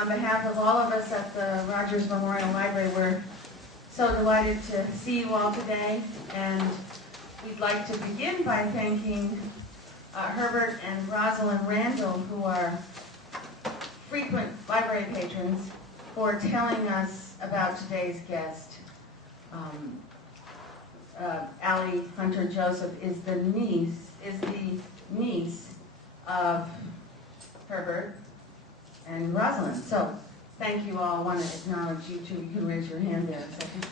On behalf of all of us at the Rogers Memorial Library, we're so delighted to see you all today, and we'd like to begin by thanking Herbert and Rosalind Randall, who are frequent library patrons, for telling us about today's guest. Alli Hunter Joseph is the niece of Herbert and Rosalind. So, thank you all. I want to acknowledge you too. You can raise your hand there a second.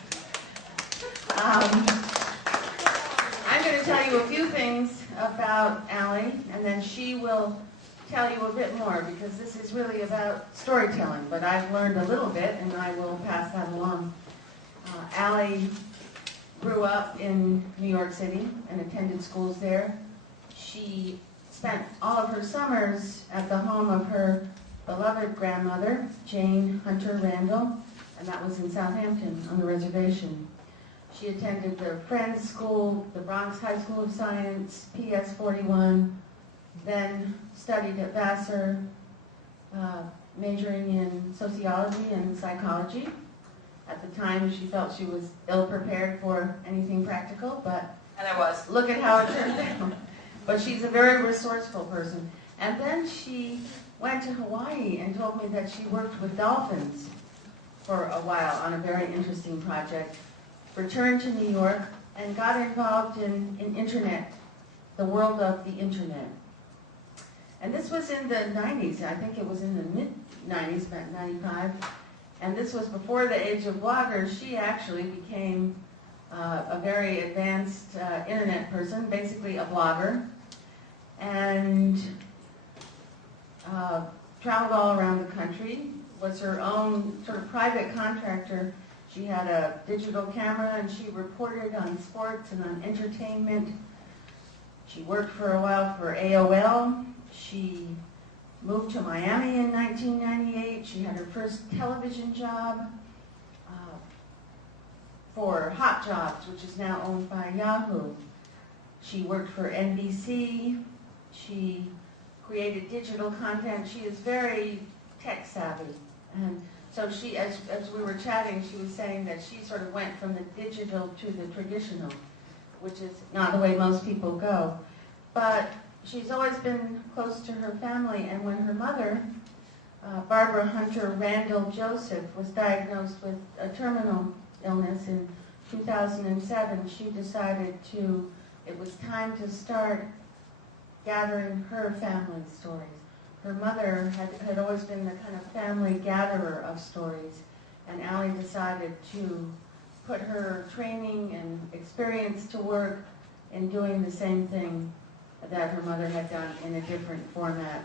I'm going to tell you a few things about Alli, and then she will tell you a bit more, because this is really about storytelling, but I've learned a little bit, and I will pass that along. Alli grew up in New York City and attended schools there. She spent all of her summers at the home of her beloved grandmother, Jane Hunter Randall, and that was in Southampton on the reservation. She attended the Friends School, the Bronx High School of Science, PS 41, then studied at Vassar, majoring in sociology and psychology. At the time, she felt she was ill-prepared for anything practical, and I was. Look at how it turned out. But she's a very resourceful person. And then she went to Hawaii and told me that she worked with dolphins for a while on a very interesting project, returned to New York, and got involved in internet, the world of the internet. And this was in the 90s. I think it was in the mid-90s, about 95. And this was before the age of bloggers. She actually became a very advanced internet person, basically a blogger, and traveled all around the country, was her own sort of private contractor. She had a digital camera, and she reported on sports and on entertainment. She worked for a while for AOL. She moved to Miami in 1998. She had her first television job for Hot Jobs, which is now owned by Yahoo. She worked for NBC. She created digital content. She is very tech savvy. And so she, as we were chatting, she was saying that she sort of went from the digital to the traditional, which is not the way most people go. But she's always been close to her family, and when her mother, Barbara Hunter Randall Joseph, was diagnosed with a terminal illness in 2007, she decided it was time to start gathering her family stories. Her mother had always been the kind of family gatherer of stories, and Alli decided to put her training and experience to work in doing the same thing that her mother had done in a different format.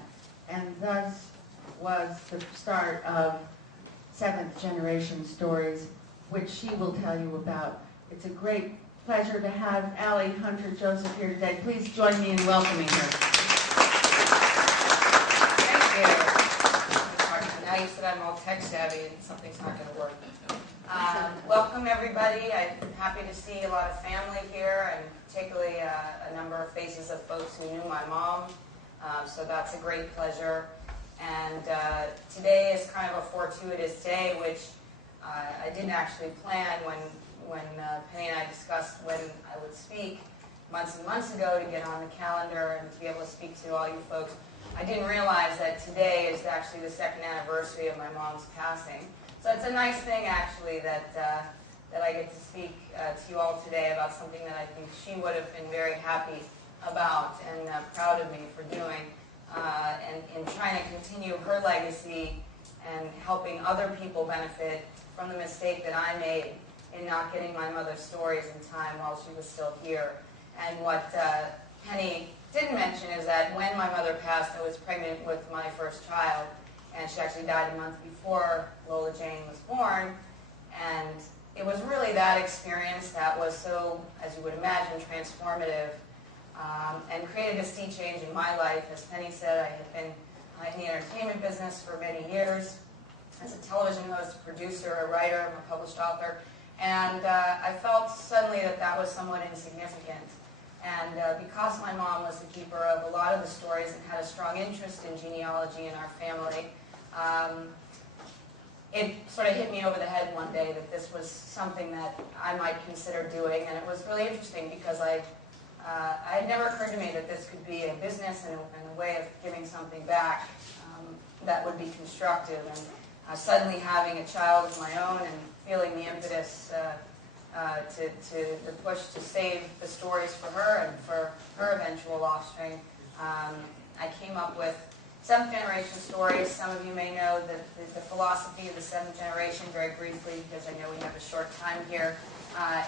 And thus was the start of Seventh Generation Stories, which she will tell you about. It's a great pleasure to have Alli Hunter Joseph here today. Please join me in welcoming her. Thank you. Now you said I'm all tech savvy and something's not going to work. Welcome everybody. I'm happy to see a lot of family here, and particularly a number of faces of folks who knew my mom. So that's a great pleasure. And today is kind of a fortuitous day, which I didn't actually plan when Penny and I discussed when I would speak months and months ago to get on the calendar and to be able to speak to all you folks. I didn't realize that today is actually the second anniversary of my mom's passing. So it's a nice thing, actually, that I get to speak to you all today about something that I think she would have been very happy about and proud of me for doing, and in trying to continue her legacy and helping other people benefit from the mistake that I made in not getting my mother's stories in time while she was still here. And what Penny didn't mention is that when my mother passed, I was pregnant with my first child, and she actually died a month before Lola Jane was born. And it was really that experience that was so, as you would imagine, transformative, and created a sea change in my life. As Penny said, I had been in the entertainment business for many years as a television host, producer, a writer, I'm a published author, and I felt suddenly that that was somewhat insignificant. And because my mom was the keeper of a lot of the stories and had a strong interest in genealogy in our family, it sort of hit me over the head one day that this was something that I might consider doing, and it was really interesting because it had never occurred to me that this could be a business and a way of giving something back that would be constructive. And suddenly having a child of my own and feeling the impetus to push to save the stories for her and for her eventual offspring, I came up with seventh generation stories. Some of you may know the philosophy of the seventh generation very briefly, because I know we have a short time here.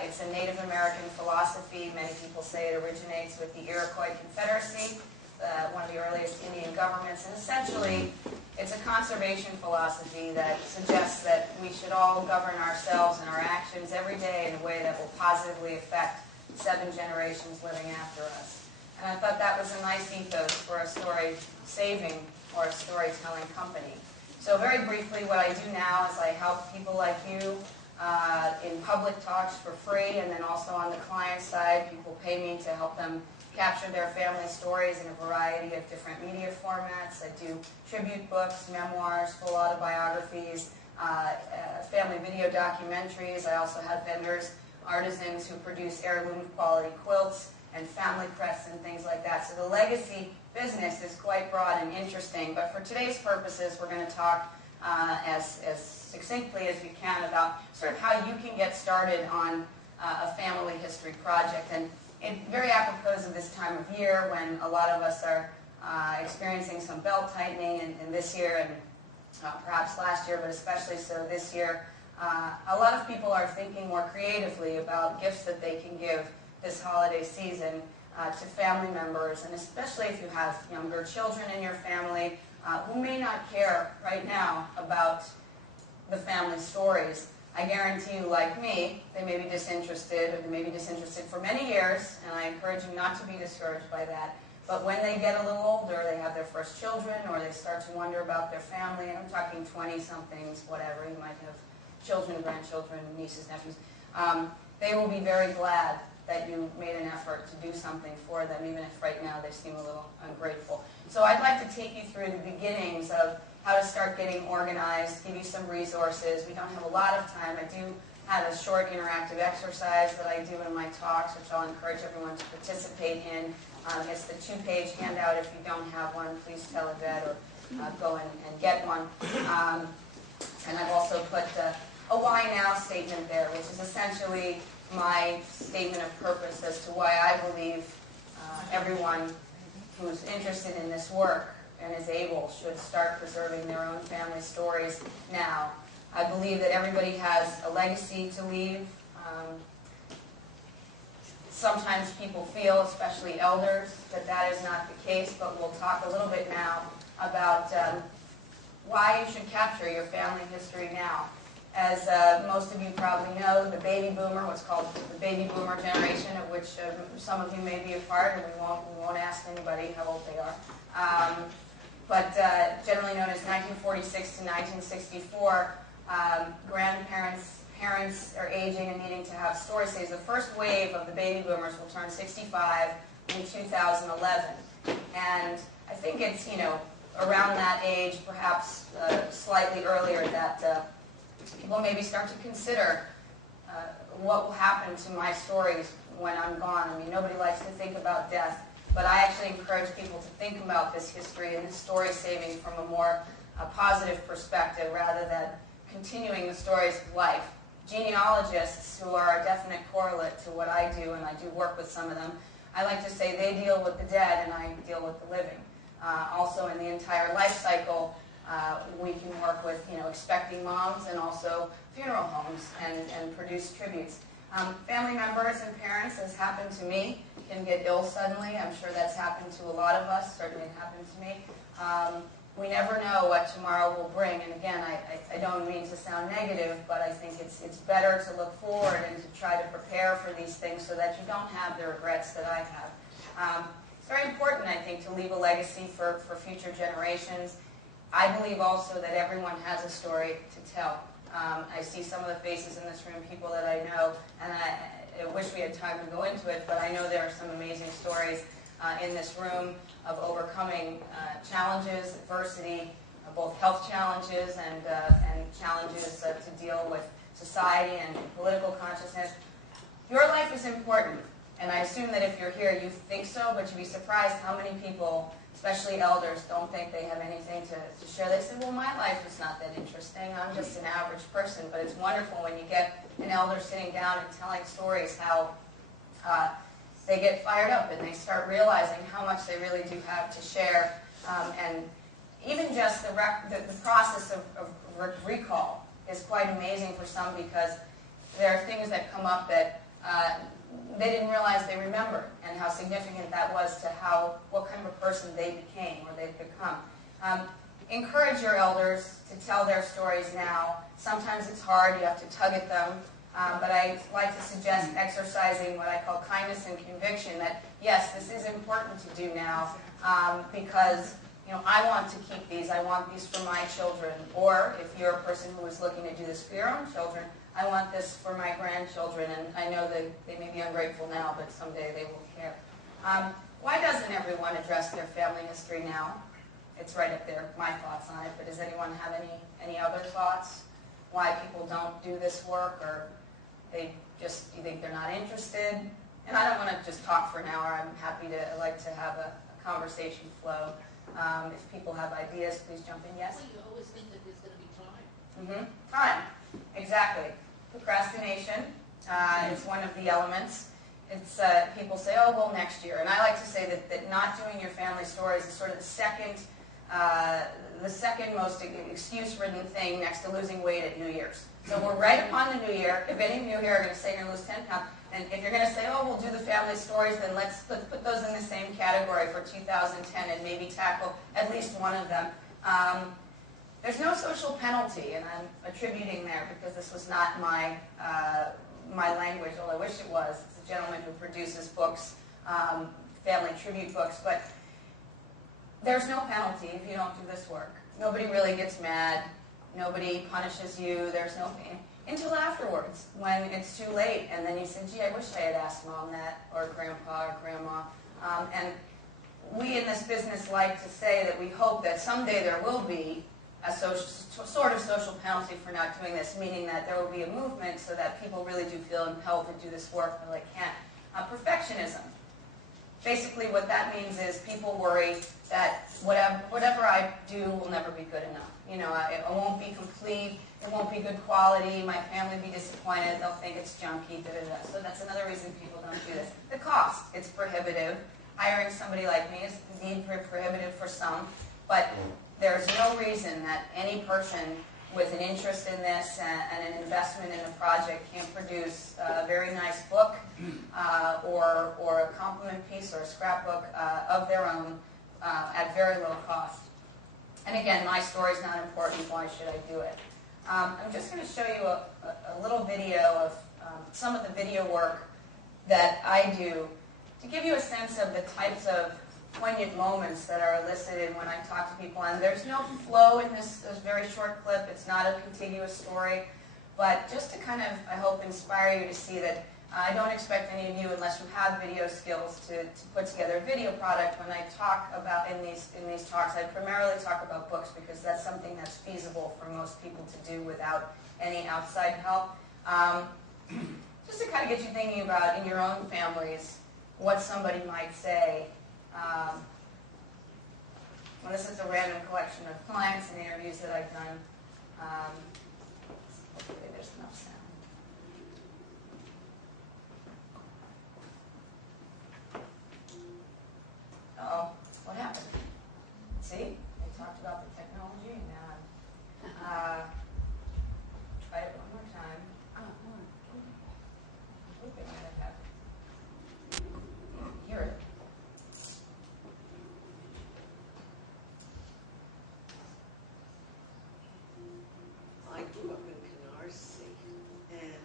It's a Native American philosophy. Many people say it originates with the Iroquois Confederacy, one of the earliest Indian governments, and essentially it's a conservation philosophy that suggests that we should all govern ourselves and our actions every day in a way that will positively affect 7 generations living after us. And I thought that was a nice ethos for a story saving or a storytelling company. So very briefly, what I do now is I help people like you in public talks for free, and then also on the client side, people pay me to help them capture their family stories in a variety of different media formats. I do tribute books, memoirs, full autobiographies, family video documentaries. I also have vendors, artisans who produce heirloom quality quilts and family crests and things like that. So the legacy business is quite broad and interesting, but for today's purposes, we're going to talk as succinctly as we can about sort of how you can get started on a family history project. And very apropos of this time of year when a lot of us are experiencing some belt tightening in this year and perhaps last year, but especially so this year, a lot of people are thinking more creatively about gifts that they can give this holiday season to family members, and especially if you have younger children in your family who may not care right now about the family stories. I guarantee you, like me, they may be disinterested, or they may be disinterested for many years, and I encourage you not to be discouraged by that. But when they get a little older, they have their first children, or they start to wonder about their family, and I'm talking 20-somethings, whatever, you might have children, grandchildren, nieces, nephews, they will be very glad that you made an effort to do something for them, even if right now they seem a little ungrateful. So I'd like to take you through the beginnings of how to start getting organized, give you some resources. We don't have a lot of time. I do have a short interactive exercise that I do in my talks, which I'll encourage everyone to participate in. It's the 2-page handout. If you don't have one, please tell a vet or go and get one. And I've also put a why now statement there, which is essentially my statement of purpose as to why I believe everyone who's interested in this work and is able should start preserving their own family stories now. I believe that everybody has a legacy to leave. Sometimes people feel, especially elders, that that is not the case, but we'll talk a little bit now about why you should capture your family history now. As most of you probably know, the baby boomer, what's called the baby boomer generation, of which some of you may be a part, and we won't ask anybody how old they are. But generally known as 1946 to 1964, grandparents, parents are aging and needing to have story saves. The first wave of the baby boomers will turn 65 in 2011. And I think it's, around that age, perhaps slightly earlier, that people maybe start to consider what will happen to my stories when I'm gone. I mean, nobody likes to think about death, but I actually encourage people to think about this history and this story saving from a more positive perspective rather than continuing the stories of life. Genealogists, who are a definite correlate to what I do, and I do work with some of them, I like to say they deal with the dead and I deal with the living. Also in the entire life cycle, we can work with expecting moms and also funeral homes and produce tributes. Family members and parents, as happened to me, can get ill suddenly. I'm sure that's happened to a lot of us. Certainly it happened to me. We never know what tomorrow will bring. And again, I don't mean to sound negative, but I think it's better to look forward and to try to prepare for these things so that you don't have the regrets that I have. It's very important, I think, to leave a legacy for future generations. I believe also that everyone has a story to tell. I see some of the faces in this room, people that I know, and I wish we had time to go into it, but I know there are some amazing stories in this room of overcoming challenges, adversity, both health challenges and challenges to deal with society and political consciousness. Your life is important, and I assume that if you're here, you think so, but you'd be surprised how many people, especially elders, don't think they have anything to share. They say, well, my life is not that interesting. I'm just an average person. But it's wonderful when you get an elder sitting down and telling stories how they get fired up and they start realizing how much they really do have to share. And even just the process of recall is quite amazing for some, because there are things that come up that they didn't realize they remembered, and how significant that was to what kind of a person they became or they've become. Encourage your elders to tell their stories now. Sometimes it's hard, you have to tug at them, but I like to suggest exercising what I call kindness and conviction, that yes, this is important to do now, because I want to keep these, I want these for my children, or if you're a person who is looking to do this for your own children, I want this for my grandchildren, and I know that they may be ungrateful now, but someday they will care. Why doesn't everyone address their family history now? It's right up there, my thoughts on it, but does anyone have any other thoughts? Why people don't do this work, or you think they're not interested? And I don't want to just talk for an hour. I like to have a conversation flow. If people have ideas, please jump in. Yes? Well, you always think that there's going to be time. Time, exactly. Procrastination is one of the elements. It's people say, oh, well, next year. And I like to say that not doing your family stories is sort of the second most excuse-ridden thing next to losing weight at New Year's. So we're right upon the New Year. If any of you here are going to say you're going to lose 10 pounds, and if you're going to say, oh, we'll do the family stories, then let's put those in the same category for 2010 and maybe tackle at least one of them. There's no social penalty, and I'm attributing there because this was not my language, although I wish it was. It's a gentleman who produces books, family tribute books, but there's no penalty if you don't do this work. Nobody really gets mad. Nobody punishes you. There's no pain. Until afterwards, when it's too late, and then you say, gee, I wish I had asked Mom that, or Grandpa, or Grandma. And we in this business like to say that we hope that someday there will be a sort of social penalty for not doing this, meaning that there will be a movement so that people really do feel impelled to do this work, but they can't. Perfectionism. Basically what that means is people worry that whatever I do will never be good enough. It won't be complete, it won't be good quality, my family will be disappointed, they'll think it's junky, da-da-da. So that's another reason people don't do this. The cost, it's prohibitive. Hiring somebody like me is indeed prohibitive for some, but there's no reason that any person with an interest in this and an investment in a project can't produce a very nice book or a compliment piece or a scrapbook of their own at very low cost. And again, my story's not important. Why should I do it? I'm just going to show you a little video of some of the video work that I do to give you a sense of the types of poignant moments that are elicited when I talk to people. And there's no flow in this very short clip. It's not a contiguous story. But just to kind of, I hope, inspire you to see that I don't expect any of you, unless you have video skills, to put together a video product. When I talk about in these talks, I primarily talk about books because that's something that's feasible for most people to do without any outside help. Just to kind of get you thinking about, in your own families, what somebody might say. Well, this is a random collection of clients and interviews that I've done. Hopefully there's enough sound. Uh-oh, what happened? See? I talked about the technology, and now try it one more time. Oop, it might have happened. Hear it. I grew up in Canarsie, and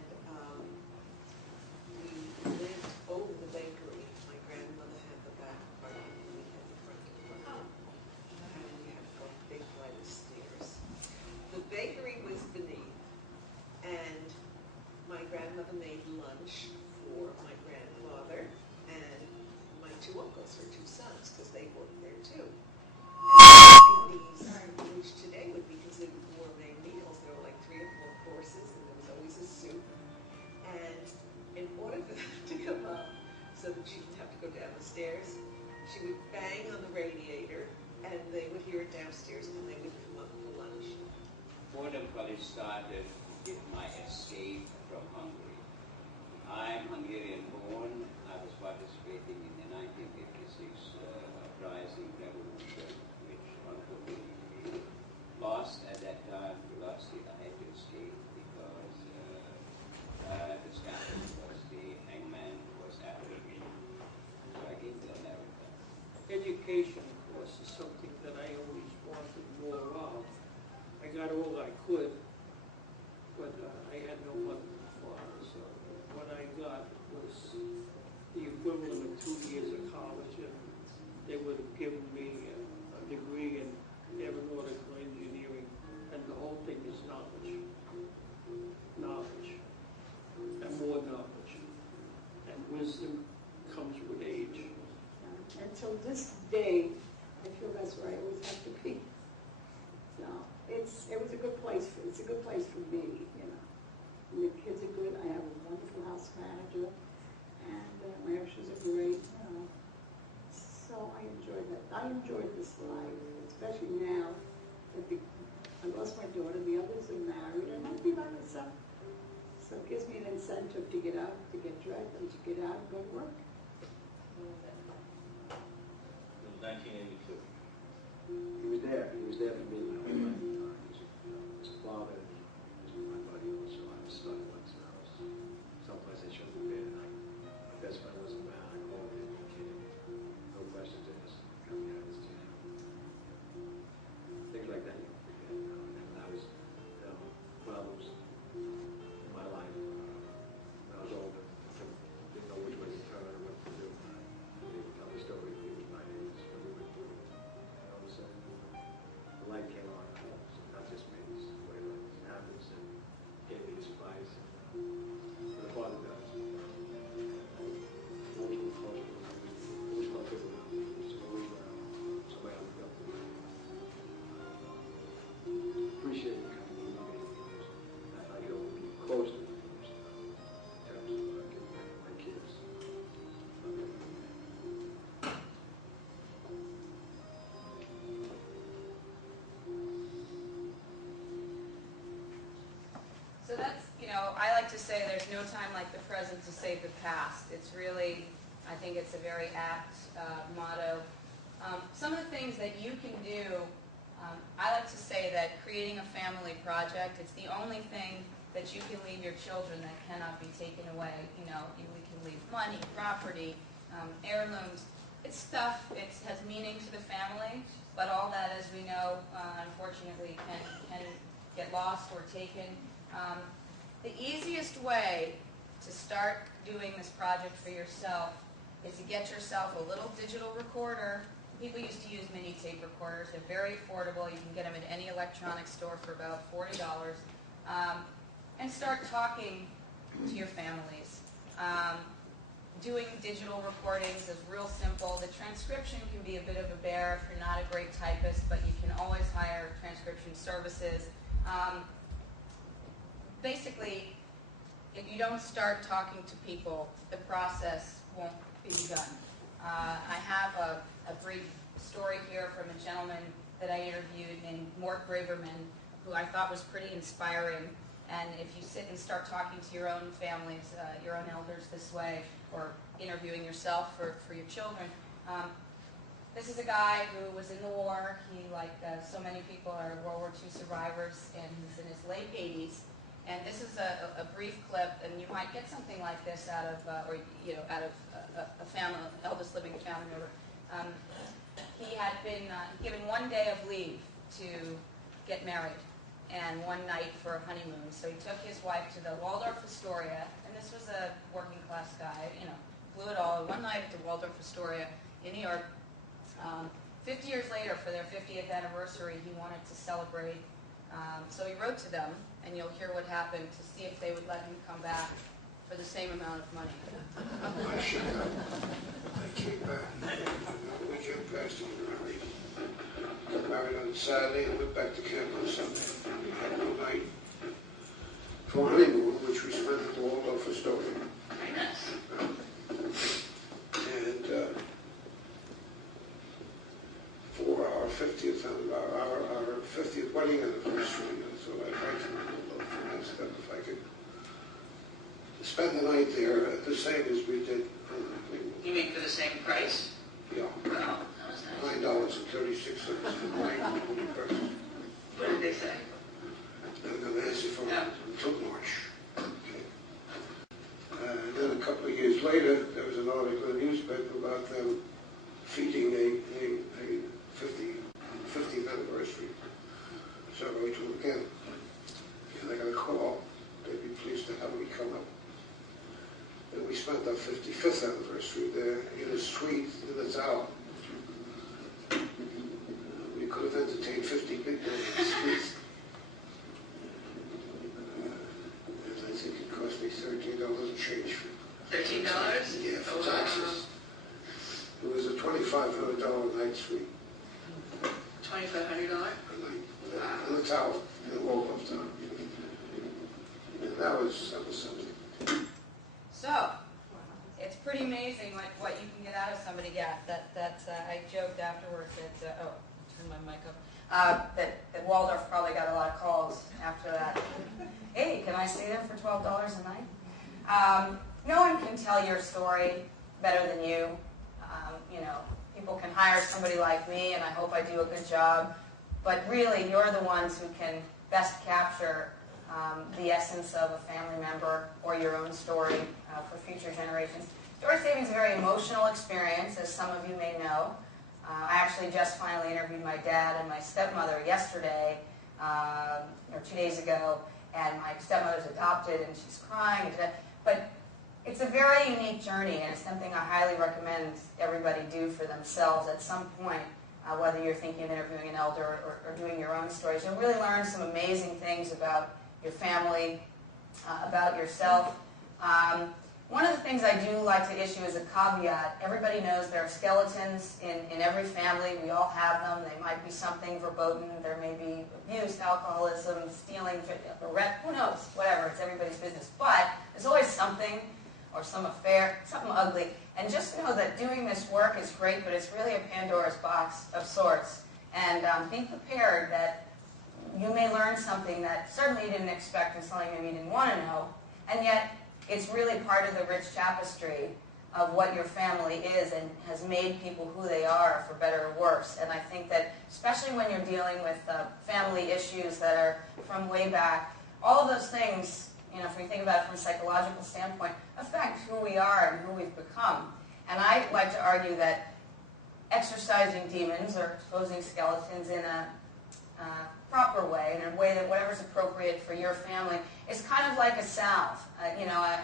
we lived over the bakery. My grandmother had the back part, and we had the front part. And we had to go up a big flight of stairs. The bakery was beneath, and my grandmother made lunch for my grandfather and my two uncles, her two sons, because they worked there too. And these which today would be considered gourmet meals. There were like 3 or 4 courses, and there was always a soup. And in order for them to come up, so that she didn't have to go down the stairs, she would bang on the radiator, and they would hear it downstairs, and they would come up for lunch. Fordham College started with my escape from Hungary. I'm Hungarian born. I was participating in the 1956 uprising revolution, which unfortunately lost at that time. We lost it. I had to escape because the scandal was the hangman was African. So I came to America. Education, of course, is something that I always wanted more of. I got all I could, but I had no mother and father, so what I got was the equivalent of 2 years of college, and they would have given me a degree in aeronautical engineering, and the whole thing is knowledge. Knowledge. And more knowledge. And wisdom comes with age. Until this day, I feel that's where I always have to be. So it was a good place it's a good place for me, you know. And the kids are good. I have a wonderful house manager, and my ushers are great. So I enjoyed that. I enjoyed this life, especially now that I lost my daughter. The others are married, and I'll be by myself. So it gives me an incentive to get up, to get dressed, and to get out and go to work. It was 1982. He was there. He was there for me when I was like, his father, my buddy also. I was stuck once. I was someplace I shouldn't have been. And my best friend wasn't around. I called him. He came. No questions asked. Come here, this to him. Things like that you don't forget. You know. And then when I was, problems in my life when I was older, didn't know which way to turn or what to do. He would tell me stories. He was my age. What we would do. And all of a sudden, the light came on. So not just me, it's the way life happens, and gave me this advice. And what a father does. Always look close to him. Always love people around me. It's always somebody I look up to. Appreciate it coming to me because I feel be close to them first. In terms of giving back to my kids. Love everything. So that's, I like to say there's no time like the present to save the past. It's really, I think it's a very apt motto. Some of the things that you can do, I like to say that creating a family project, it's the only thing that you can leave your children that cannot be taken away. We can leave money, property, heirlooms. It's stuff, it has meaning to the family, but all that, as we know, unfortunately, can get lost or taken. The easiest way to start doing this project for yourself is to get yourself a little digital recorder. People used to use mini tape recorders. They're very affordable. You can get them at any electronics store for about $40. And start talking to your families. Doing digital recordings is real simple. The transcription can be a bit of a bear if you're not a great typist, but you can always hire transcription services. Basically, if you don't start talking to people, the process won't be done. I have a brief story here from a gentleman that I interviewed named Mort Graberman, who I thought was pretty inspiring. And if you sit and start talking to your own families, your own elders this way, or interviewing yourself for your children, this is a guy who was in the war. He, like so many people, are World War II survivors, and he's in his late 80s. And this is a brief clip, and you might get something like this out of, out of a family, eldest living family member. He had been given 1 day of leave to get married, and 1 night for a honeymoon. So he took his wife to the Waldorf Astoria, and this was a working class guy, blew it all. 1 night at the Waldorf Astoria in New York. 50 years later, for their 50th anniversary, he wanted to celebrate. So he wrote to them, and you'll hear what happened, to see if they would let him come back for the same amount of money. I should have. I came back. We came past you, married on on Saturday and went back to camp on Sunday. We had one night for a honeymoon, which we spent at the Waldorf Astoria. Very nice. And for our 50th wedding anniversary, so I'd like to ask them if I could spend the night there at the same as we did on the honeymoon. You mean for the same price? Yeah, Wow, that was nice. $9.36 for the night including breakfast. What did they say? I'm going to ask you for until March. Okay. And then a couple of years later, there was an article in the newspaper about them feeding a 50th anniversary. So I wrote to them again. And I got a call. They'd be pleased to have me come up. And we spent our 55th anniversary there in a suite in the tower. We could have entertained 50 people in the suite. And I think it cost me $13 and change. $13? Yeah, for taxes. It was a $2,500 a night suite. $2,500? A night. In the tower, in the Waldorf Tower. And that was something. So, it's pretty amazing what you can get out of somebody. Yeah, I joked afterwards that, turn my mic up, that Waldorf probably got a lot of calls after that. Hey, can I stay there for $12 a night? No one can tell your story better than you. People can hire somebody like me, and I hope I do a good job. But really, you're the ones who can best capture the essence of a family member or your own story for future generations. Story saving is a very emotional experience, as some of you may know. I actually just finally interviewed my dad and my stepmother yesterday, or 2 days ago, and my stepmother's adopted and she's crying. But it's a very unique journey, and it's something I highly recommend everybody do for themselves at some point. Whether you're thinking of interviewing an elder or doing your own stories, you'll really learn some amazing things about your family, about yourself. One of the things I do like to issue as a caveat, everybody knows there are skeletons in every family. We all have them. They might be something verboten. There may be abuse, alcoholism, stealing, who knows, whatever. It's everybody's business. But there's always something, or some affair, something ugly. And just know that doing this work is great, but it's really a Pandora's box of sorts. And be prepared that you may learn something that certainly you didn't expect and something maybe you didn't want to know. And yet, it's really part of the rich tapestry of what your family is and has made people who they are, for better or worse. And I think that, especially when you're dealing with family issues that are from way back, all of those things, if we think about it from a psychological standpoint, affect who we are and who we've become. And I like to argue that exorcising demons or exposing skeletons in a proper way, in a way that whatever's appropriate for your family, is kind of like a salve. I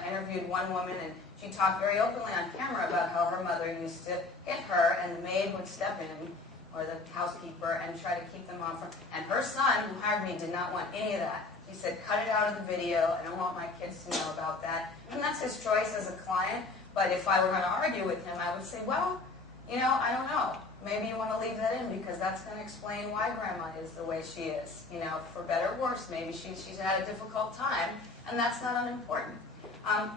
interviewed one woman and she talked very openly on camera about how her mother used to hit her and the maid would step in, or the housekeeper, and try to keep them off her. And her son, who hired me, did not want any of that. He said, cut it out of the video. I don't want my kids to know about that. And that's his choice as a client. But if I were going to argue with him, I would say, well, I don't know. Maybe you want to leave that in because that's going to explain why Grandma is the way she is. For better or worse, maybe she's had a difficult time, and that's not unimportant. I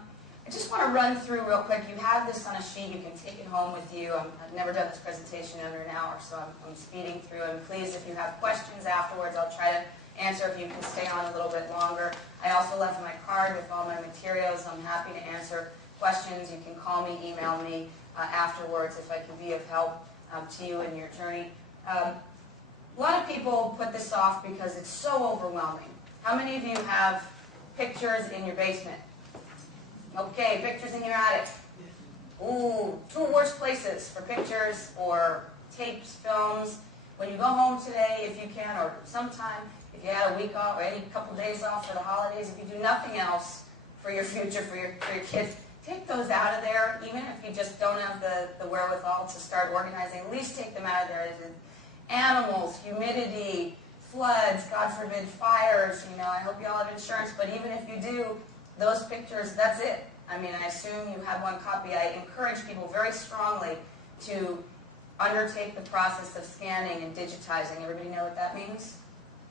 just want to run through real quick. You have this on a sheet. You can take it home with you. I've never done this presentation under an hour, so I'm speeding through. And please, if you have questions afterwards, I'll try to answer if you can stay on a little bit longer. I also left my card with all my materials. I'm happy to answer questions. You can call me, email me afterwards if I can be of help to you in your journey. A lot of people put this off because it's so overwhelming. How many of you have pictures in your basement? Okay, pictures in your attic. Ooh, two worst places for pictures or tapes, films. When you go home today, if you can, or sometime, if you had a week off or any couple days off for the holidays, if you do nothing else for your future, for your kids, take those out of there. Even if you just don't have the wherewithal to start organizing, at least take them out of there. Animals, humidity, floods, God forbid, fires. I hope you all have insurance, but even if you do, those pictures, that's it. I assume you have one copy. I encourage people very strongly to undertake the process of scanning and digitizing. Everybody know what that means?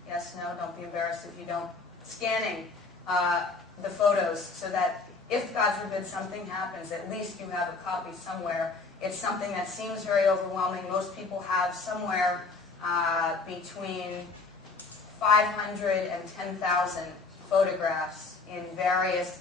Yes, no, don't be embarrassed if you don't. Scanning the photos so that if, God forbid, something happens, at least you have a copy somewhere. It's something that seems very overwhelming. Most people have somewhere between 500 and 10,000 photographs in various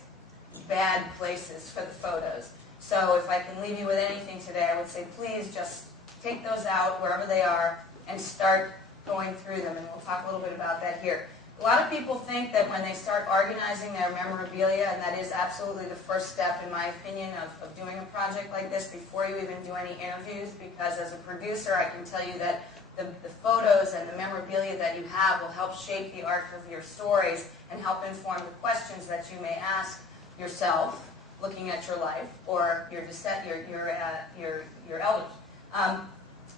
bad places for the photos. So if I can leave you with anything today, I would say please just take those out wherever they are and start going through them, and we'll talk a little bit about that here. A lot of people think that when they start organizing their memorabilia, and that is absolutely the first step, in my opinion, of doing a project like this before you even do any interviews, because as a producer, I can tell you that the photos and the memorabilia that you have will help shape the arc of your stories and help inform the questions that you may ask yourself, looking at your life, or your elders.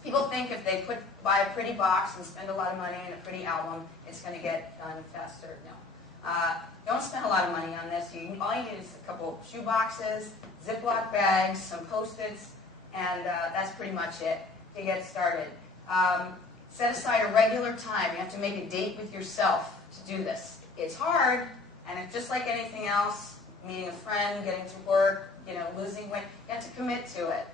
People think if they buy a pretty box and spend a lot of money in a pretty album, it's going to get done faster. No. Don't spend a lot of money on this. All you need is a couple shoe boxes, Ziploc bags, some Post-its, and that's pretty much it to get started. Set aside a regular time. You have to make a date with yourself to do this. It's hard, and it's just like anything else, meeting a friend, getting to work, losing weight, you have to commit to it.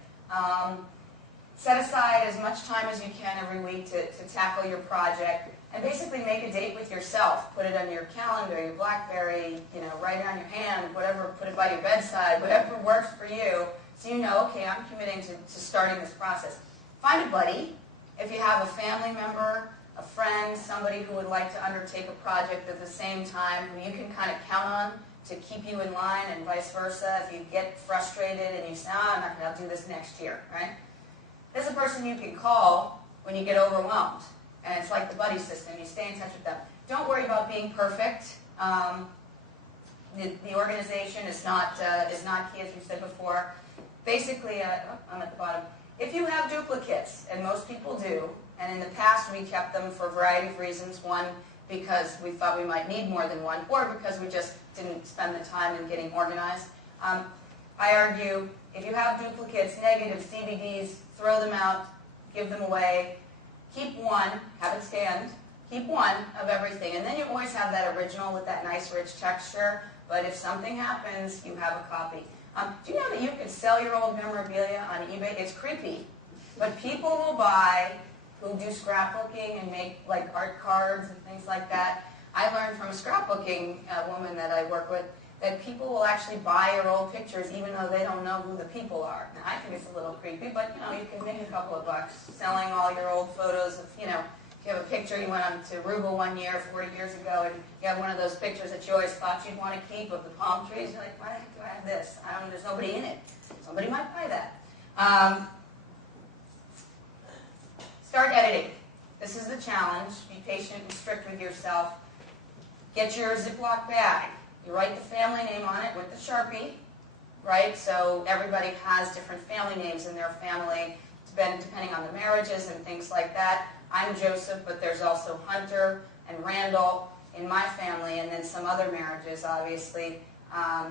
Set aside as much time as you can every week to tackle your project, and basically make a date with yourself. Put it on your calendar, your BlackBerry, write it on your hand, whatever, put it by your bedside, whatever works for you, so you know, okay, I'm committing to starting this process. Find a buddy. If you have a family member, a friend, somebody who would like to undertake a project at the same time, who you can kind of count on to keep you in line, and vice versa. If you get frustrated and you say, I'm not going to do this next year, right? There's a person you can call when you get overwhelmed, and it's like the buddy system. You stay in touch with them. Don't worry about being perfect. The organization is not key, as we said before. Basically, I'm at the bottom. If you have duplicates, and most people do, and in the past we kept them for a variety of reasons. One, because we thought we might need more than one, or because we just didn't spend the time in getting organized. I argue, if you have duplicates, negatives, DVDs, throw them out, give them away. Keep one, have it scanned, keep one of everything, and then you always have that original with that nice rich texture, but if something happens, you have a copy. Do you know that you could sell your old memorabilia on eBay? It's creepy, but people will buy who do scrapbooking and make like art cards and things like that. I learned from a scrapbooking woman that I work with that people will actually buy your old pictures even though they don't know who the people are. Now, I think it's a little creepy, but you can make a couple of bucks selling all your old photos of, if you have a picture, you went on to Aruba one year, 40 years ago, and you have one of those pictures that you always thought you'd want to keep of the palm trees. You're like, why the heck do I have this? There's nobody in it. Somebody might buy that. Start editing. This is the challenge. Be patient and strict with yourself. Get your Ziploc bag. You write the family name on it with the Sharpie, right? So everybody has different family names in their family, depending on the marriages and things like that. I'm Joseph, but there's also Hunter and Randall in my family, and then some other marriages, obviously.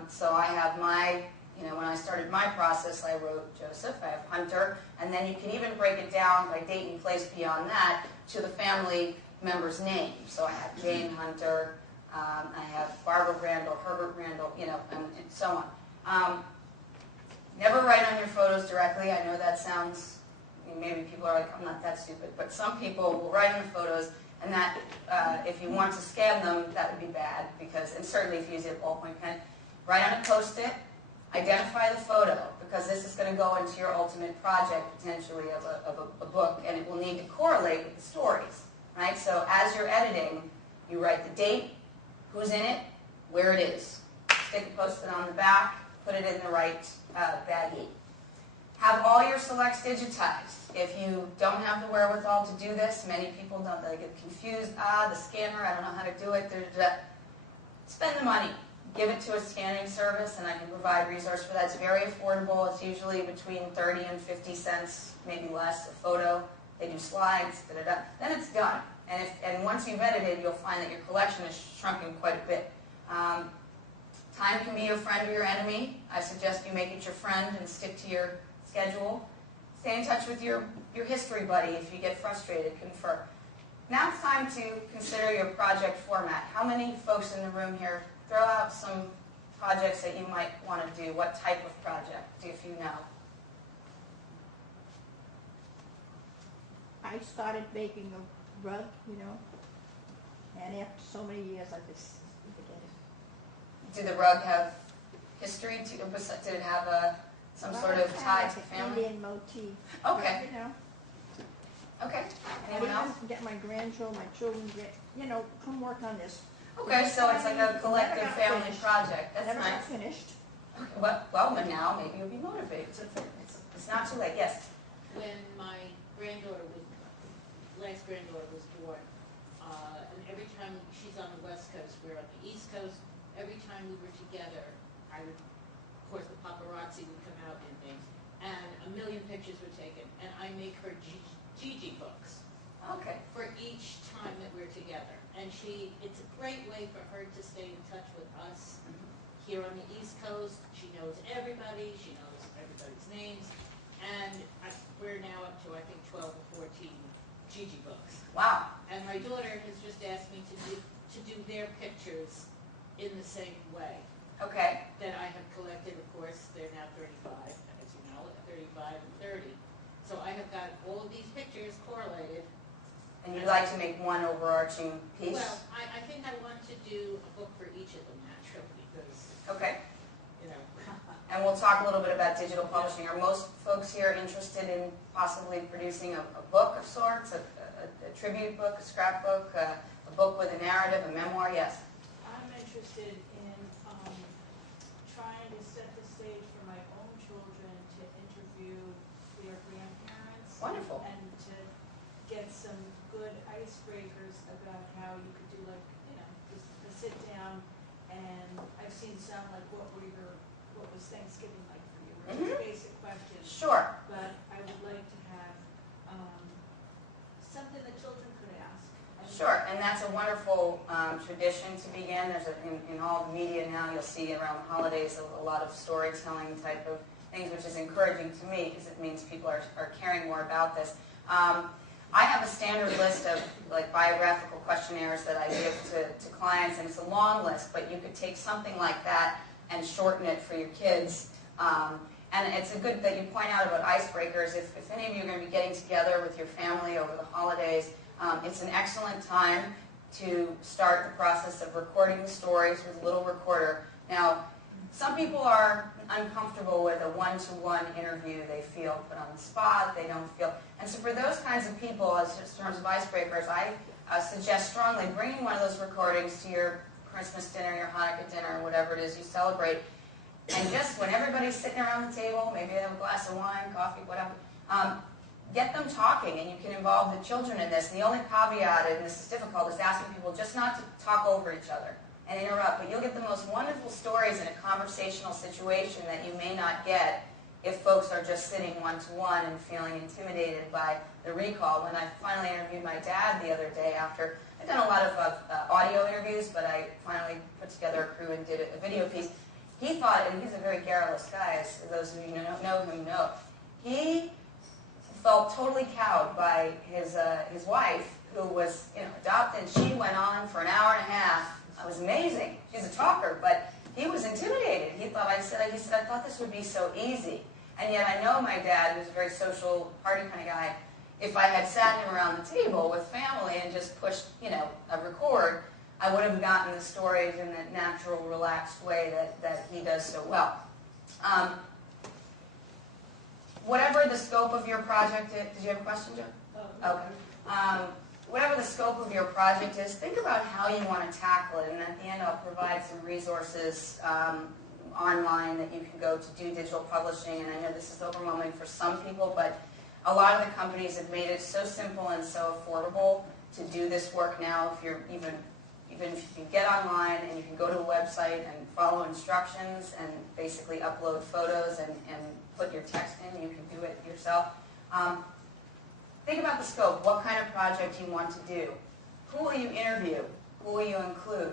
So I have when I started my process, I wrote Joseph, I have Hunter, and then you can even break it down by date and place beyond that to the family member's name. So I have Jane Hunter, I have Barbara Randall, Herbert Randall, and so on. Never write on your photos directly. I know that sounds, maybe people are like, I'm not that stupid, but some people will write on the photos, and that, if you want to scan them, that would be bad, and certainly if you use a ballpoint pen, write on a Post-it, identify the photo, because this is going to go into your ultimate project, potentially, of a book, and it will need to correlate with the stories, right? So as you're editing, you write the date, who's in it, where it is. Stick a Post-it on the back, put it in the right baggie. Have all your selects digitized. If you don't have the wherewithal to do this, many people don't, they get confused. The scanner, I don't know how to do it. Spend the money. Give it to a scanning service, and I can provide resource for that. It's very affordable. It's usually between 30 and 50 cents, maybe less, a photo. They do slides, da-da-da. Then it's done. And once you've edited, you'll find that your collection is shrunken quite a bit. Time can be your friend or your enemy. I suggest you make it your friend and stick to your schedule. Stay in touch with your history buddy if you get frustrated, confer. Now it's time to consider your project format. How many folks in the room here, throw out some projects that you might want to do? What type of project, if you know? I started making a rug, and after so many years, I just forget it. Did the rug have history? Did it have some sort of tie to family? Indian motif. Okay. But, Okay. I Anyone else? even get my grandchildren, my children, come work on this. Okay, so it's like a collective Never got family finished. project. That's Never got nice. finished. Okay, well, but now maybe you'll be motivated. It's not too late. Yes. When my last granddaughter was born, and every time she's on the West Coast, we're on the East Coast, every time we were together, of course the paparazzi would come out and things, and a million pictures were taken, and I make her Gigi books Okay. for each time that we're together. And it's a great way for her to stay in touch with us. Here on the East Coast, she knows everybody, she knows everybody's names, and we're now up to, I think, 12 or 14 Gigi books. Wow. And my daughter has just asked me to do their pictures in the same way Okay. that I have collected. Of course, they're now 35, as you know, 35 and 30. So I have got all of these pictures correlated. And you'd like to make one overarching piece? Well, I think I want to do a book for each of them, naturally, because, Okay. you know. And we'll talk a little bit about digital publishing. Are most folks here interested in possibly producing a book of sorts, a tribute book, a scrapbook, a book with a narrative, a memoir? Yes. I'm interested in trying to set the stage for my own children to interview their grandparents. Wonderful. And to get some good icebreakers about how you could do just a sit down. And I've seen some what was Thanksgiving like for you? Where it's basic questions. Sure. But I would like to have something that children could ask. Sure, and that's a wonderful tradition to begin. There's in all media now, you'll see around the holidays a lot of storytelling type of things, which is encouraging to me because it means people are caring more about this. I have a standard list of biographical questionnaires that I give to clients, and it's a long list, but you could take something like that and shorten it for your kids. And it's a good that you point out about icebreakers. If any of you are going to be getting together with your family over the holidays, it's an excellent time to start the process of recording the stories with a little recorder. Now, some people are uncomfortable with a one-to-one interview. They feel put on the spot. They don't feel... And so for those kinds of people, as in terms of icebreakers, I suggest strongly bringing one of those recordings to your Christmas dinner, your Hanukkah dinner, whatever it is you celebrate. And just when everybody's sitting around the table, maybe they have a glass of wine, coffee, whatever, get them talking, and you can involve the children in this. And the only caveat, and this is difficult, is asking people just not to talk over each other and interrupt. But you'll get the most wonderful stories in a conversational situation that you may not get if folks are just sitting one-to-one and feeling intimidated by the recall. When I finally interviewed my dad the other day after, I've done a lot of audio interviews, but I finally put together a crew and did a video piece. He thought, and he's a very garrulous guy, as those of you who know him know, he felt totally cowed by his wife, who was adopted, and she went on for an hour and a half. It was amazing. She's a talker, but he was intimidated. He said, I thought this would be so easy. And yet I know my dad was a very social, party kind of guy. If I had sat him around the table with family and just pushed, a record, I would have gotten the stories in that natural, relaxed way that he does so well. Whatever the scope of your project is, did you have a question, Joe? Okay. Whatever the scope of your project is, think about how you want to tackle it, and at the end I'll provide some resources online that you can go to do digital publishing, and I know this is overwhelming for some people, but a lot of the companies have made it so simple and so affordable to do this work now. If you're even if you can get online and you can go to a website and follow instructions and basically upload photos and put your text in, you can do it yourself. Think about the scope, what kind of project you want to do. Who will you interview? Who will you include?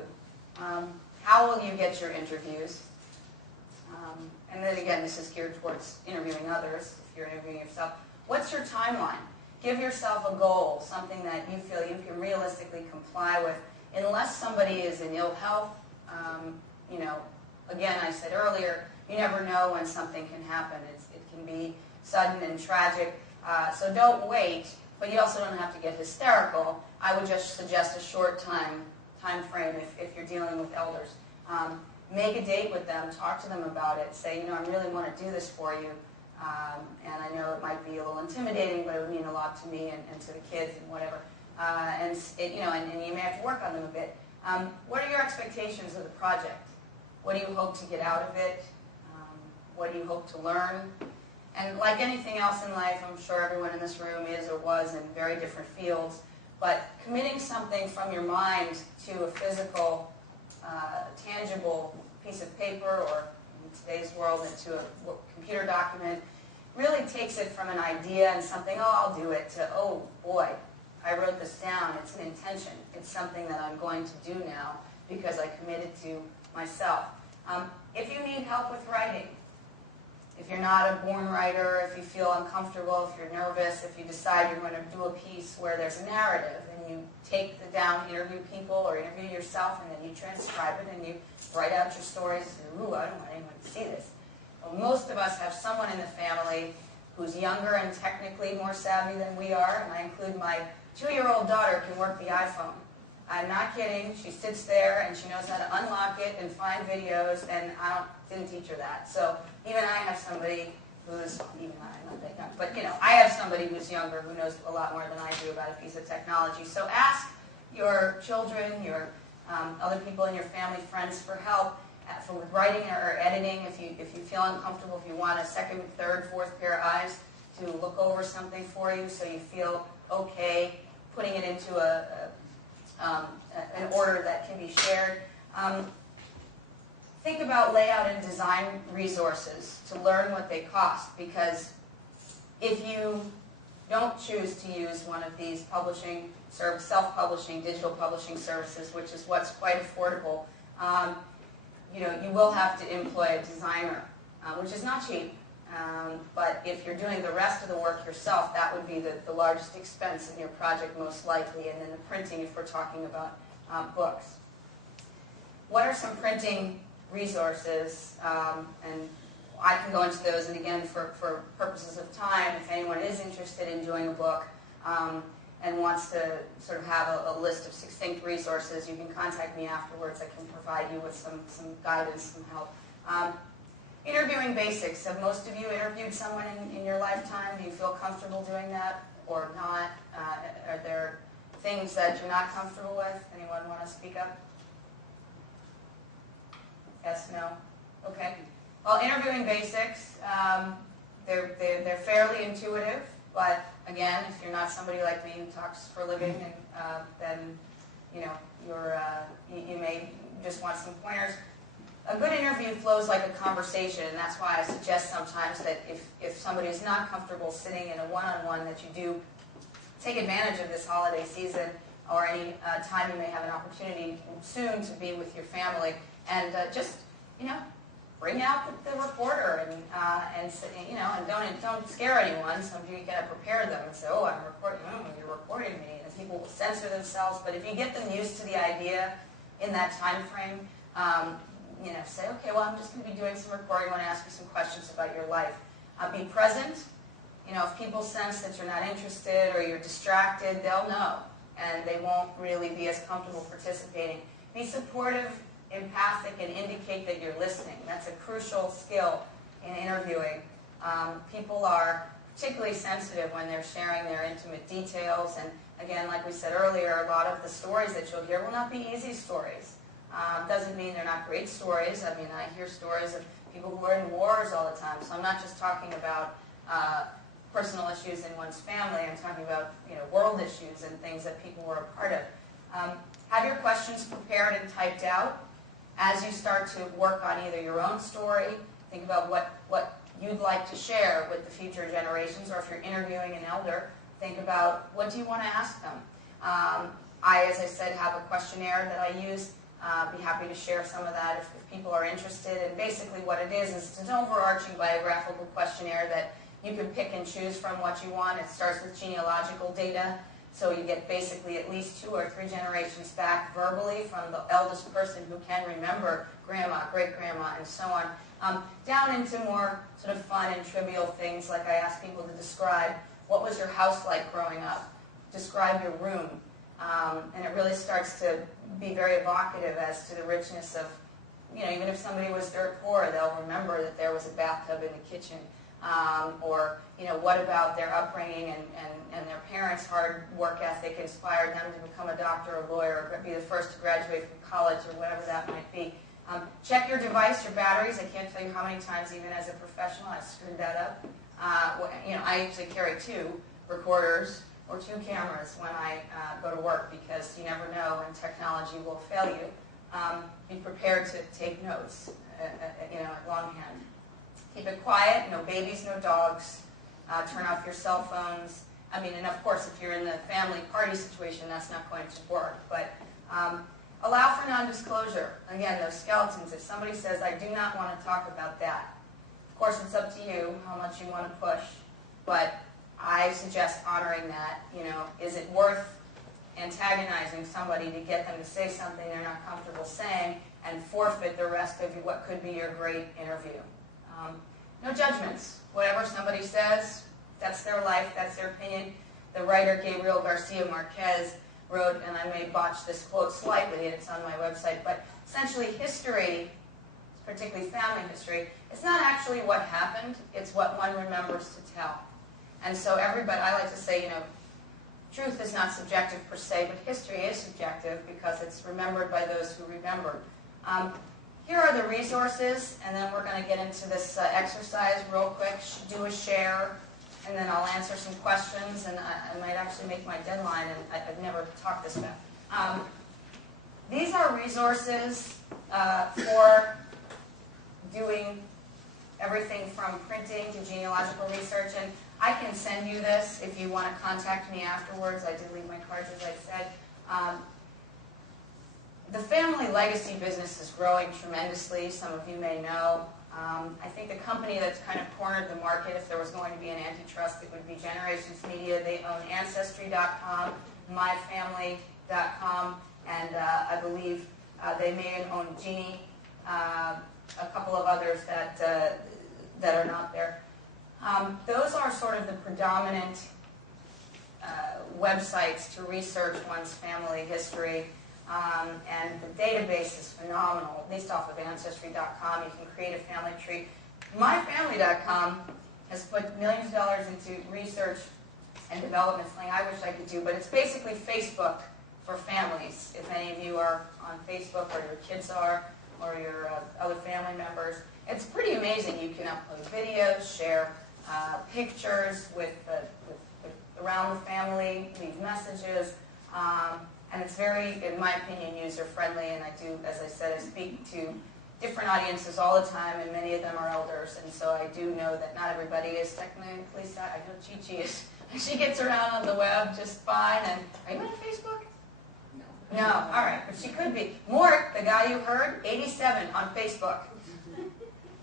How will you get your interviews? And then again, this is geared towards interviewing others, if you're interviewing yourself. What's your timeline? Give yourself a goal, something that you feel you can realistically comply with, unless somebody is in ill health. You know, again, I said earlier, you never know when something can happen. It can be sudden and tragic. So don't wait, but you also don't have to get hysterical. I would just suggest a short time frame if you're dealing with elders. Make a date with them, talk to them about it, say, you know, I really want to do this for you. And I know it might be a little intimidating, but it would mean a lot to me and to the kids and whatever. And you may have to work on them a bit. What are your expectations of the project? What do you hope to get out of it? What do you hope to learn? And like anything else in life, I'm sure everyone in this room is or was in very different fields, but committing something from your mind to a physical, tangible piece of paper, or in today's world into a computer document, really takes it from an idea and something, oh, I'll do it, to, oh boy, I wrote this down. It's an intention. It's something that I'm going to do now because I committed to myself. If you need help with writing, if you're not a born writer, if you feel uncomfortable, if you're nervous, if you decide you're going to do a piece where there's a narrative and you take the down, interview people or interview yourself, and then you transcribe it and you write out your stories, and, ooh, I don't want anyone to see this. Well, most of us have someone in the family who's younger and technically more savvy than we are, and I include my 2-year-old daughter can work the iPhone. I'm not kidding. She sits there and she knows how to unlock it and find videos, and I didn't teach her that. So even I have somebody who's, even I'm not that young, but you know, I have somebody who's younger who knows a lot more than I do about a piece of technology. So ask your children, your other people in your family, friends for help with writing or editing. If you feel uncomfortable, if you want a second, third, fourth pair of eyes to look over something for you, so you feel okay putting it into an order that can be shared. Think about layout and design resources to learn what they cost, because if you don't choose to use one of these self-publishing, digital publishing services, which is what's quite affordable, you will have to employ a designer, which is not cheap. But if you're doing the rest of the work yourself, that would be the largest expense in your project most likely, and then the printing if we're talking about books. What are some printing resources? And I can go into those, and again, for purposes of time, if anyone is interested in doing a book and wants to sort of have a list of succinct resources, you can contact me afterwards. I can provide you with some guidance, some help. Interviewing basics. Have most of you interviewed someone in your lifetime? Do you feel comfortable doing that or not? Are there things that you're not comfortable with? Anyone want to speak up? Yes, no? Okay. Well, interviewing basics, they're fairly intuitive, but again, if you're not somebody like me who talks for a living, and then you know you may just want some pointers. A good interview flows like a conversation, and that's why I suggest sometimes that if somebody is not comfortable sitting in a one-on-one, that you do take advantage of this holiday season or any time you may have an opportunity soon to be with your family, and just bring out the recorder and don't scare anyone. Some of you gotta prepare them and say, oh, I'm recording. Oh, you're recording me, and people will censor themselves. But if you get them used to the idea in that time frame. Say, okay, well, I'm just going to be doing some recording. I want to ask you some questions about your life. Be present. If people sense that you're not interested or you're distracted, they'll know, and they won't really be as comfortable participating. Be supportive, empathic, and indicate that you're listening. That's a crucial skill in interviewing. People are particularly sensitive when they're sharing their intimate details, and again, like we said earlier, a lot of the stories that you'll hear will not be easy stories. Doesn't mean they're not great stories. I mean, I hear stories of people who are in wars all the time. So I'm not just talking about personal issues in one's family. I'm talking about world issues and things that people were a part of. Have your questions prepared and typed out. As you start to work on either your own story, think about what you'd like to share with the future generations, or if you're interviewing an elder, think about what do you want to ask them. I, as I said, have a questionnaire that I use. Be happy to share some of that if people are interested. And basically what it is it's an overarching biographical questionnaire that You can pick and choose from what you want. It starts with genealogical data, so you get basically at least 2 or 3 generations back verbally from the eldest person who can remember grandma, great-grandma, and so on, down into more sort of fun and trivial things, like I ask people to describe what was your house like growing up, describe your room, and it really starts to be very evocative as to the richness of, even if somebody was dirt poor, they'll remember that there was a bathtub in the kitchen. Or, what about their upbringing and their parents' hard work ethic inspired them to become a doctor or lawyer, or be the first to graduate from college, or whatever that might be. Check your device, your batteries. I can't tell you how many times, even as a professional, I screwed that up. I usually carry 2 recorders or 2 cameras when I go to work, because you never know when technology will fail you. Be prepared to take notes, at longhand. Keep it quiet, no babies, no dogs. Turn off your cell phones. And of course, if you're in the family party situation, that's not going to work. But allow for non-disclosure. Again, those skeletons, if somebody says, I do not want to talk about that, of course, it's up to you how much you want to push. But I suggest honoring that. Is it worth antagonizing somebody to get them to say something they're not comfortable saying and forfeit the rest of what could be your great interview? No judgments. Whatever somebody says, that's their life, that's their opinion. The writer Gabriel Garcia Marquez wrote, and I may botch this quote slightly, and it's on my website, but essentially history, particularly family history, it's not actually what happened, it's what one remembers to tell. And so everybody, I like to say, truth is not subjective per se, but history is subjective because it's remembered by those who remember. Here are the resources, and then we're going to get into this exercise real quick. Do a share, and then I'll answer some questions, and I might actually make my deadline, and I've never talked this fast. These are resources for doing everything from printing to genealogical research, and I can send you this if you want to contact me afterwards. I did leave my cards, as I said. The family legacy business is growing tremendously, some of you may know. I think the company that's kind of cornered the market, if there was going to be an antitrust, it would be Generations Media. They own Ancestry.com, MyFamily.com, and I believe they may own Genie, a couple of others that are not there. Those are sort of the predominant websites to research one's family history. And the database is phenomenal, at least off of Ancestry.com. You can create a family tree. MyFamily.com has put millions of dollars into research and development, something I wish I could do, but it's basically Facebook for families. If any of you are on Facebook, or your kids are, or your other family members, it's pretty amazing. You can upload videos, share pictures with around the family, leave messages. And it's very, in my opinion, user-friendly, and I do, as I said, I speak to different audiences all the time, and many of them are elders, and so I do know that not everybody is technically savvy. I know Chi-Chi is. She gets around on the web just fine, and are you on Facebook? No. All right, but she could be. Mort, the guy you heard, 87 on Facebook.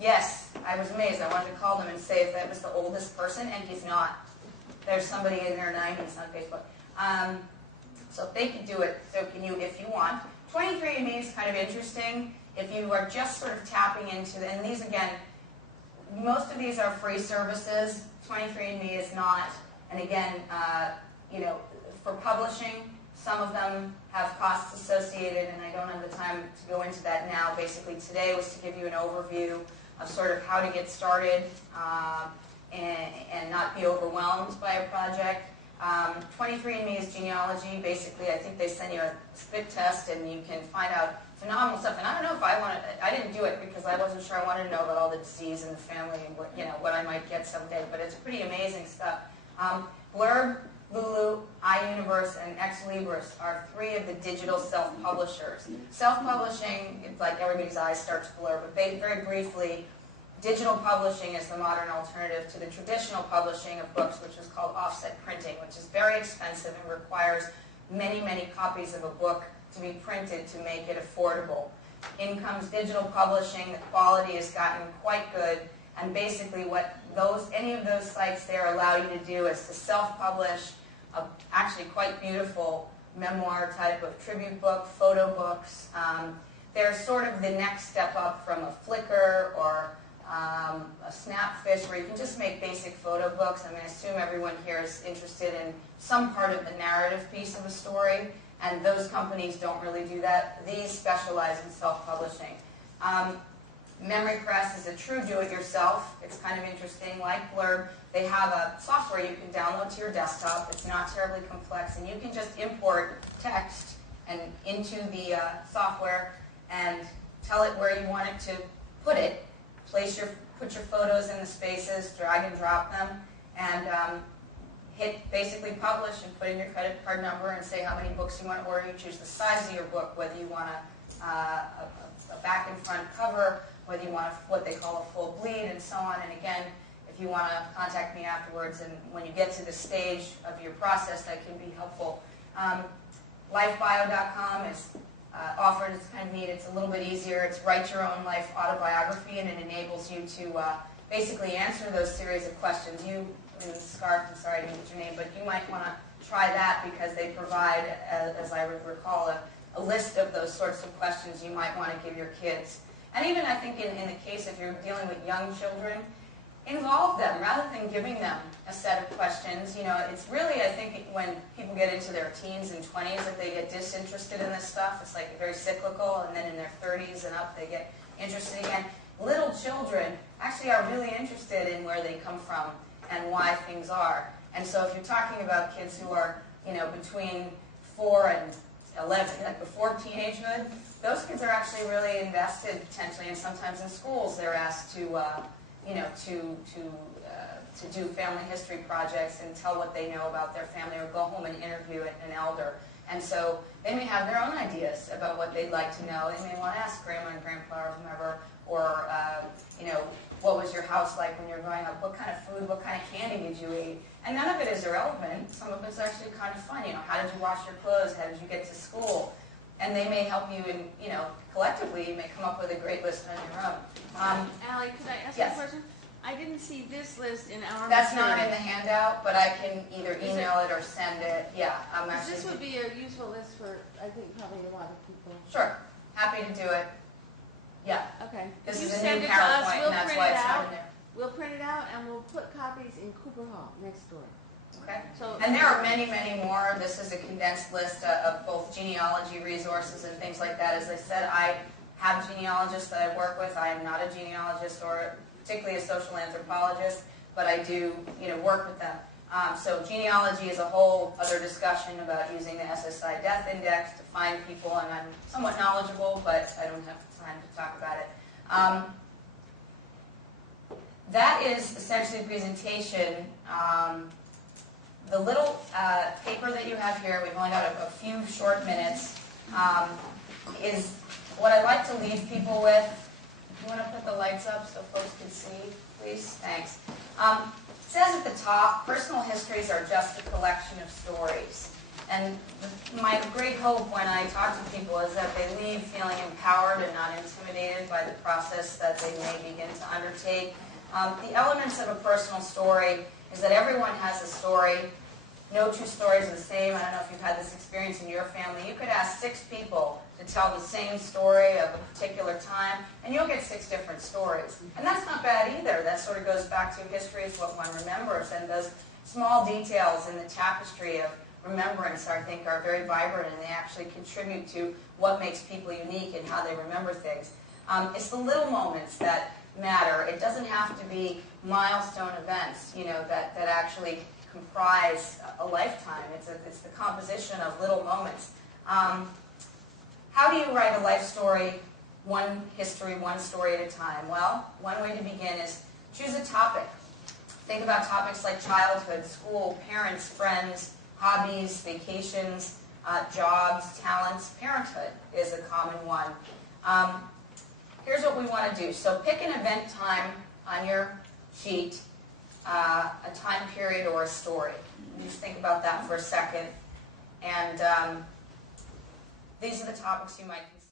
Yes, I was amazed. I wanted to call them and say if that was the oldest person, and he's not. There's somebody in their 90s on Facebook. So if they can do it, so can you if you want. 23andMe is kind of interesting if you are just sort of tapping into, and these again, most of these are free services. 23andMe is not. And again, for publishing, some of them have costs associated, and I don't have the time to go into that now. Basically, today was to give you an overview of sort of how to get started and not be overwhelmed by a project. 23andMe is genealogy. Basically, I think they send you a spit test, and you can find out phenomenal stuff. And I don't know if I didn't do it because I wasn't sure I wanted to know about all the disease in the family and what I might get someday. But it's pretty amazing stuff. Blurb, Lulu, iUniverse, and Ex Libris are 3 of the digital self-publishers. Self-publishing, it's like everybody's eyes start to blur, but very briefly, digital publishing is the modern alternative to the traditional publishing of books, which is called offset printing, which is very expensive and requires many, many copies of a book to be printed to make it affordable. In comes digital publishing. The quality has gotten quite good, And basically what any of those sites there allow you to do is to self-publish actually quite beautiful memoir type of tribute book, photo books. They're sort of the next step up from a Flickr or a Snapfish, where you can just make basic photo books. I assume everyone here is interested in some part of the narrative piece of a story, and those companies don't really do that. These specialize in self-publishing. Memory Press is a true do-it-yourself. It's kind of interesting. Like Blurb, they have a software you can download to your desktop. It's not terribly complex, and you can just import text into the software and tell it where you want it to put it. Put your photos in the spaces, drag and drop them, and hit basically publish and put in your credit card number and say how many books you want to order. You choose the size of your book, whether you want a back and front cover, whether you want what they call a full bleed, and so on. And again, if you want to contact me afterwards, and when you get to the stage of your process, that can be helpful. Lifebio.com is offered. It's kind of neat. It's a little bit easier. It's write your own life autobiography, and it enables you to basically answer those series of questions. Scarf, I'm sorry I didn't get your name, but you might want to try that, because they provide, as I recall, a list of those sorts of questions you might want to give your kids. And even I think in the case if you're dealing with young children, involve them rather than giving them a set of questions. It's really, I think, when people get into their teens and 20s that they get disinterested in this stuff. It's like very cyclical, and then in their 30s and up they get interested again. Little children actually are really interested in where they come from and why things are. And so if you're talking about kids who are, between 4 and 11, like before teenagehood, those kids are actually really invested potentially, and sometimes in schools they're asked to do family history projects and tell what they know about their family, or go home and interview an elder. And so they may have their own ideas about what they'd like to know. They may want to ask grandma and grandpa or whomever, or what was your house like when you were growing up? What kind of food, what kind of candy did you eat? And none of it is irrelevant. Some of it's actually kind of fun. How did you wash your clothes? How did you get to school? And they may help you in, collectively, you may come up with a great list on your own. Alli, could I ask yes. a question? I didn't see this list in our That's material. not in the handout, but I can either email it or send it. Yeah, I'm actually... This would be a useful list for, I think, probably a lot of people. Sure. Happy to do it. Yeah. Okay. This You is a send new it to us, PowerPoint, we'll and that's print why it it's not out. in there. We'll print it out, and we'll put copies in Cooper Hall next door. Okay. So, And there are many, many more. This is a condensed list of both genealogy resources and things like that. As I said, I have genealogists that I work with. I am not a genealogist or particularly a social anthropologist, but I do, work with them. So genealogy is a whole other discussion about using the SSI death index to find people, and I'm somewhat knowledgeable, but I don't have time to talk about it. That is essentially the presentation. The little paper that you have here, we've only got a few short minutes, is what I'd like to leave people with. You want to put the lights up so folks can see, please? Thanks. It says at the top, personal histories are just a collection of stories. And my great hope when I talk to people is that they leave feeling empowered and not intimidated by the process that they may begin to undertake. The elements of a personal story is that everyone has a story. No two stories are the same. I don't know if you've had this experience in your family. You could ask 6 people to tell the same story of a particular time, and you'll get 6 different stories. And that's not bad either. That sort of goes back to history is what one remembers, and those small details in the tapestry of remembrance, I think, are very vibrant, and they actually contribute to what makes people unique and how they remember things. It's the little moments that matter. It doesn't have to be milestone events, that actually comprise a lifetime. It's the composition of little moments. How do you write a life story, one history, one story at a time? Well, one way to begin is choose a topic. Think about topics like childhood, school, parents, friends, hobbies, vacations, jobs, talents. Parenthood is a common one. Here's what we want to do. So pick an event time on your sheet, a time period or a story. Just think about that for a second. And these are the topics you might